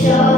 show.